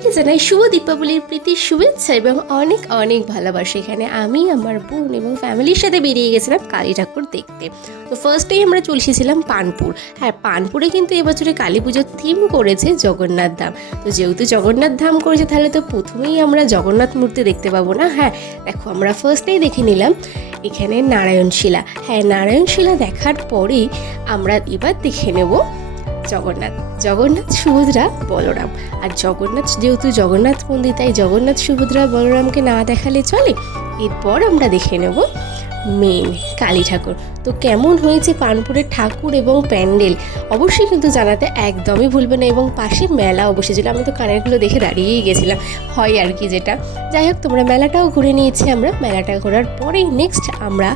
সবাইকে জানাই শুভ দীপাবলির প্রীতি শুভেচ্ছা এবং অনেক অনেক ভালোবাসা। এখানে আমি আমার বোন এবং ফ্যামিলির সাথে বেরিয়ে গেছিলাম কালী ঠাকুর দেখতে। তো ফার্স্টেই আমরা চলে এসেছিলাম পানপুর। হ্যাঁ, পানপুরে কিন্তু এবছরে কালী পুজোর থিম করেছে জগন্নাথ ধাম। তো যেহেতু জগন্নাথ ধাম করেছে তাহলে তো প্রথমেই আমরা জগন্নাথ মূর্তি দেখতে পাবো না। হ্যাঁ দেখো, আমরা ফার্স্টেই দেখে নিলাম এখানে নারায়ণশিলা। হ্যাঁ, নারায়ণশিলা দেখার পরেই আমরা এবার দেখে নেব জগন্নাথ সুভদ্রা বলরাম। আর জগন্নাথ যেহেতু জগন্নাথ মন্দির, তাই জগন্নাথ সুভদ্রা বলরামকে না দেখালে চলে। এরপর আমরা দেখে নেব মেন কালী ঠাকুর। তো কেমন হয়েছে পানপুরের ঠাকুর এবং প্যান্ডেল অবশ্যই কিন্তু জানাতে একদমই ভুলবে না। এবং পাশে মেলাও বসেছিল, আমি তো কানেরগুলো দেখে দাঁড়িয়েই গেছিলাম, হয় আর কি যেটা। যাই হোক, তোমরা মেলাটাও ঘুরে নিয়েছি। আমরা মেলাটা ঘোরার পরেই নেক্সট আমরা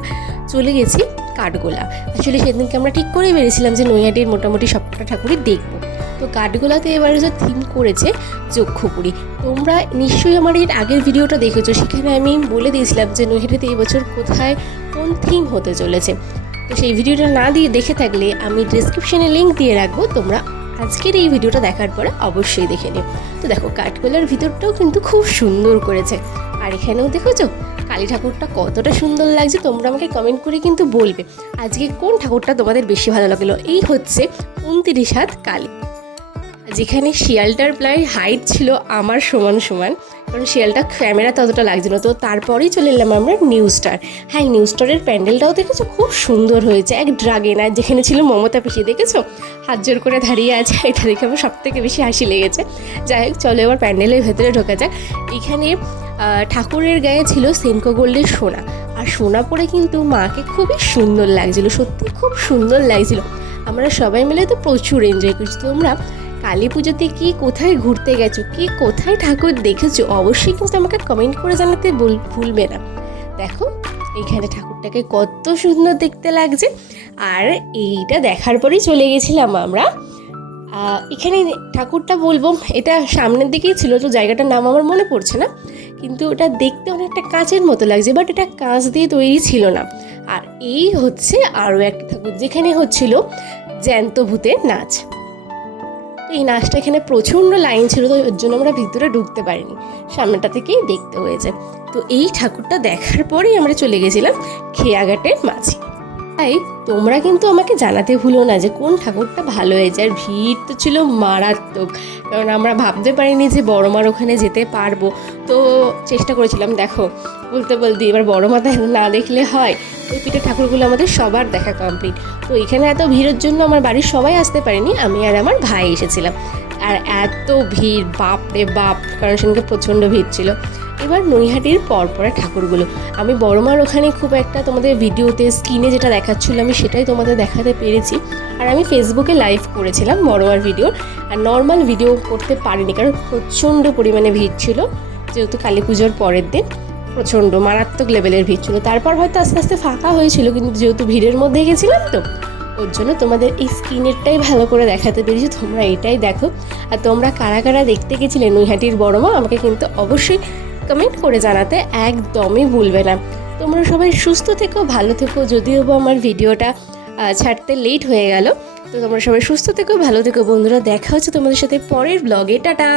চলে গেছি কাঠগোলা। আসলে সেদিনকে আমরা ঠিক করেই বেরিয়েছিলাম যে নৈহাটির মোটামুটি সবকটা ঠাকুরই দেখবো। তো কাঠগোলাতে এবারে যে থিম করেছে যক্ষপুরী। তোমরা নিশ্চয়ই আমার এর আগের ভিডিওটা দেখেছো, সেখানে আমি বলে দিয়েছিলাম যে নৈহাটিতে এবছর কোথায় কোন থিম হতে চলেছে। তো সেই ভিডিওটা না দিয়ে দেখে থাকলে আমি ডেসক্রিপশনে লিঙ্ক দিয়ে রাখবো, তোমরা আজকের এই ভিডিওটা দেখার পরে অবশ্যই দেখে নিও। তো দেখো, কাঠগোলার ভিতরটাও কিন্তু খুব সুন্দর করেছে। আর এখানেও দেখেছো কালী ঠাকুরটা কতটা সুন্দর লাগছে। তোমরা আমাকে কমেন্ট করে কিন্তু বলবে আজকে কোন ঠাকুরটা তোমাদের বেশি ভালো লাগলো। এই হচ্ছে 29 হাত কালী, যেখানে শিয়ালটার প্রায় হাইট ছিল আমার সমান সমান, কারণ শিয়ালটা ক্যামেরা ততটা লাগছিল। তো তারপরেই চলে এলাম আমরা নিউ স্টার। হ্যাঁ, নিউ স্টারের প্যান্ডেলটাও দেখেছো খুব সুন্দর হয়েছে, এক ড্রাগন। আর যেখানে ছিল মমতা পিসি, দেখেছো হাত জোর করে দাঁড়িয়ে আছে, এটা দেখে আমার সব থেকে বেশি হাসি লেগেছে। যাই হোক, চলো এবার প্যান্ডেলের ভেতরে ঢোকা যাক। এখানে ঠাকুরের গায়ে ছিল সেনকো গোল্ডের সোনা, আর সোনা পরে কিন্তু মাকে খুবই সুন্দর লাগছিল, সত্যি খুব সুন্দর লাগছিল। আমরা সবাই মিলে তো প্রচুর এনজয় করছি। তোমরা কালী পুজোতে কি কোথায় ঘুরতে গেছো, কি কোথায় ঠাকুর দেখেছো, অবশ্যই কিন্তু আমাকে কমেন্ট করে জানাতে ভুলবে না। দেখো এইখানে ঠাকুরটাকে কত সুন্দর দেখতে লাগছে। আর এইটা দেখার পরেই চলে গেছিলাম আমরা এখানে ঠাকুরটা বলবো, এটা সামনের দিকেই ছিল, তো জায়গাটার নাম আমার মনে পড়ছে না, কিন্তু ওটা দেখতে অনেকটা কাঁচের মতো লাগছে, বাট এটা কাঁচ দিয়ে তৈরি ছিল না। আর এই হচ্ছে আরও একটা ঠাকুর, যেখানে হচ্ছিল জ্যান্ত ভূতের নাচ। তো এই নাচটা এখানে প্রচণ্ড লাইন ছিল, তো ওর জন্য আমরা ভিতরে ঢুকতে পারিনি, সামনেটা থেকেই দেখতে হয়েছে। তো এই ঠাকুরটা দেখার পরেই আমরা চলে গেছিলাম খেয়াঘাটের মাঝি। তাই তোমরা কিন্তু আমাকে জানাতে ভুলো না যে কোন ঠাকুরটা ভালো হয়েছে। আর ভিড় তো ছিল মারাত্মক, কারণ আমরা ভাবতে পারিনি যে বড় মার ওখানে যেতে পারবো। তো চেষ্টা করেছিলাম, দেখো বলতে বলতে এবার বড় মাথা না দেখলে হয়। ওই পিঠে ঠাকুরগুলো আমাদের সবার দেখা কমপ্লিট। তো এখানে এত ভিড়ের জন্য আমার বাড়ির সবাই আসতে পারেনি, আমি আর আমার ভাই এসেছিলাম। আর এত ভিড়, বাপ রে বাপ, কারণ সেখানে প্রচণ্ড ভিড় ছিল। এবার নৈহাটির পরপরা ঠাকুরগুলো আমি বড়মার ওখানে খুব একটা তোমাদের ভিডিওতে স্ক্রিনে যেটা দেখাচ্ছিলো আমি সেটাই তোমাদের দেখাতে পেরেছি। আর আমি ফেসবুকে লাইভ করেছিলাম বড়মার ভিডিও, আর নর্মাল ভিডিও করতে পারিনি কারণ প্রচণ্ড পরিমাণে ভিড় ছিল, যেহেতু কালী পুজোর পরের দিন প্রচণ্ড মারাত্মক লেভেলের ভিড় ছিল। তারপর হয়তো আস্তে আস্তে ফাঁকা হয়েছিল, কিন্তু যেহেতু ভিড়ের মধ্যে গেছিলাম তো ওর জন্য তোমাদের এই স্ক্রিনেরটাই ভালো করে দেখাতে পেরেছি। তোমরা এটাই দেখো। আর তোমরা কারা কারা দেখতে গেছিলে নৈহাটির বড়মা আমাকে কিন্তু অবশ্যই কমেন্ট করে জানাতে একদমই ভুলবে না। তোমরা সবাই সুস্থ থেকো, ভালো থেকো। যদিও বা আমার ভিডিওটা ছাড়তে লেট হয়ে গেল, তো তোমরা সবাই সুস্থ থেকো, ভালো থেকো বন্ধুরা। দেখা হচ্ছে তোমাদের সাথে পরের ব্লগে। টাটা।